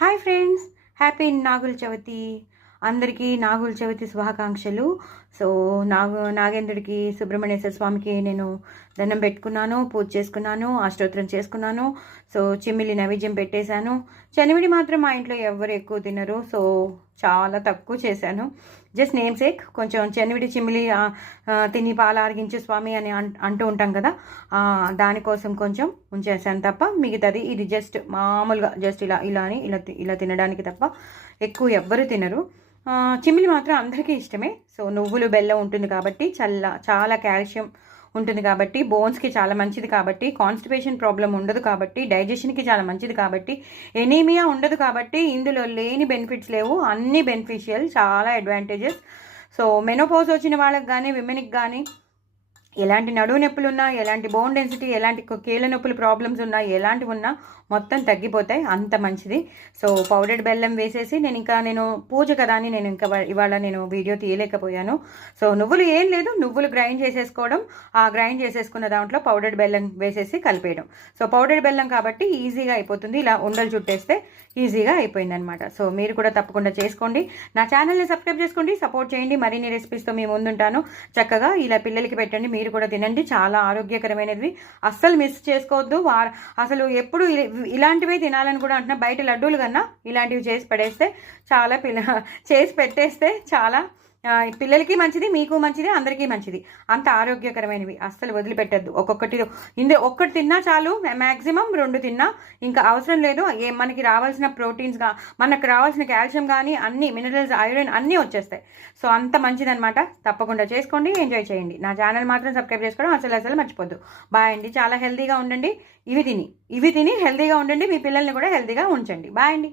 Hi friends, happy Nagula Chavithi. అందరికీ నాగుల చవితి శుభాకాంక్షలు. So నాగేంద్రుడికి, Subrahmanyeswara స్వామికి నేను దండం పెట్టుకున్నాను, పూజ చేసుకున్నాను, అష్టోత్తరం చేసుకున్నాను. సో చిమ్మిలి నైవేద్యం పెట్టేశాను. చనివిడి మాత్రం మా ఇంట్లో ఎవరు ఎక్కువ తినరు, సో చాలా తక్కువ చేశాను. జస్ట్ నేమ్ సేక్ కొంచెం చనివిడి చిమ్మిలి తిని పాలు ఆరగించు స్వామి అని అంటూ ఉంటాం కదా, దానికోసం కొంచెం ఉంచేసాను తప్ప మిగతాది ఇది జస్ట్ మామూలుగా జస్ట్ ఇలా తినడానికి తప్ప ఎక్కువ ఎవ్వరు తినరు. చిమ్మిలి మాత్రం అందరికీ ఇష్టమే. సో నువ్వులు బెల్లం ఉంటుంది కాబట్టి చాలా కాల్షియం ఉంటుంది కాబట్టి, బోన్స్కి చాలా మంచిది కాబట్టి, కాన్స్టిపేషన్ ప్రాబ్లం ఉండదు కాబట్టి, డైజెషన్కి చాలా మంచిది కాబట్టి, ఎనీమియా ఉండదు కాబట్టి, ఇందులో లేని బెనిఫిట్స్ లేవు, అన్ని బెనిఫిషియల్, చాలా అడ్వాంటేజెస్. సో మెనోపాజ్ వచ్చిన వాళ్ళకి కానీ, విమెన్కి కానీ ఎలాంటి నడువు నొప్పులు ఉన్నా, ఎలాంటి బోన్ డెన్సిటీ, ఎలాంటి కీళ్ళ నొప్పులు ప్రాబ్లమ్స్ ఉన్నా, ఎలాంటివి ఉన్నా మొత్తం తగ్గిపోతాయి, అంత మంచిది. సో పౌడర్డ్ బెల్లం వేసేసి నేను పూజ కదా అని నేను ఇవాళ వీడియో తీయలేకపోయాను. సో నువ్వులు ఏం లేదు, నువ్వులు గ్రైండ్ చేసేసుకోవడం, ఆ గ్రైండ్ చేసేసుకున్న దాంట్లో పౌడర్డ్ బెల్లం వేసేసి కలిపేయడం. సో పౌడర్డ్ బెల్లం కాబట్టి ఈజీగా అయిపోతుంది, ఇలా ఉండలు చుట్టేస్తే ఈజీగా అయిపోయింది అనమాట. సో మీరు కూడా తప్పకుండా చేసుకోండి. నా ఛానల్ని సబ్స్క్రైబ్ చేసుకోండి, సపోర్ట్ చేయండి. మరిన్ని రెసిపీస్తో మీ ముందుంటాను. చక్కగా ఇలా పిల్లలకి పెట్టండి, మీరు కూడా తినండి. చాలా ఆరోగ్యకరమైనవి, అస్సలు మిస్ చేసుకోవద్దు. అసలు ఎప్పుడు ఇలాంటివే తినాలని కూడా అంటున్నా. బయట లడ్డూలు కన్నా ఇలాంటివి చేసి పెట్టేస్తే చాలా పిల్లలకి మంచిది, మీకు మంచిది, అందరికీ మంచిది. అంత ఆరోగ్యకరమైనవి, అస్సలు వదిలిపెట్టద్దు. ఒక్కటి తిన్నా చాలు, మ్యాక్సిమం 2 తిన్నా ఇంకా అవసరం లేదు. మనకి రావాల్సిన ప్రోటీన్స్ మనకు రావాల్సిన కాల్షియం కానీ, అన్ని మినరల్స్, ఐరన్ అన్నీ వచ్చేస్తాయి. సో అంత మంచిదనమాట. తప్పకుండా చేసుకోండి, ఎంజాయ్ చేయండి. నా ఛానల్ మాత్రం సబ్స్క్రైబ్ చేసుకోవడం అసలు మర్చిపోద్దు. బాయ్ అండి. చాలా హెల్తీగా ఉండండి. ఇవి తిని హెల్తీగా ఉండండి. మీ పిల్లల్ని కూడా హెల్తీగా ఉంచండి. బాయ్ అండి.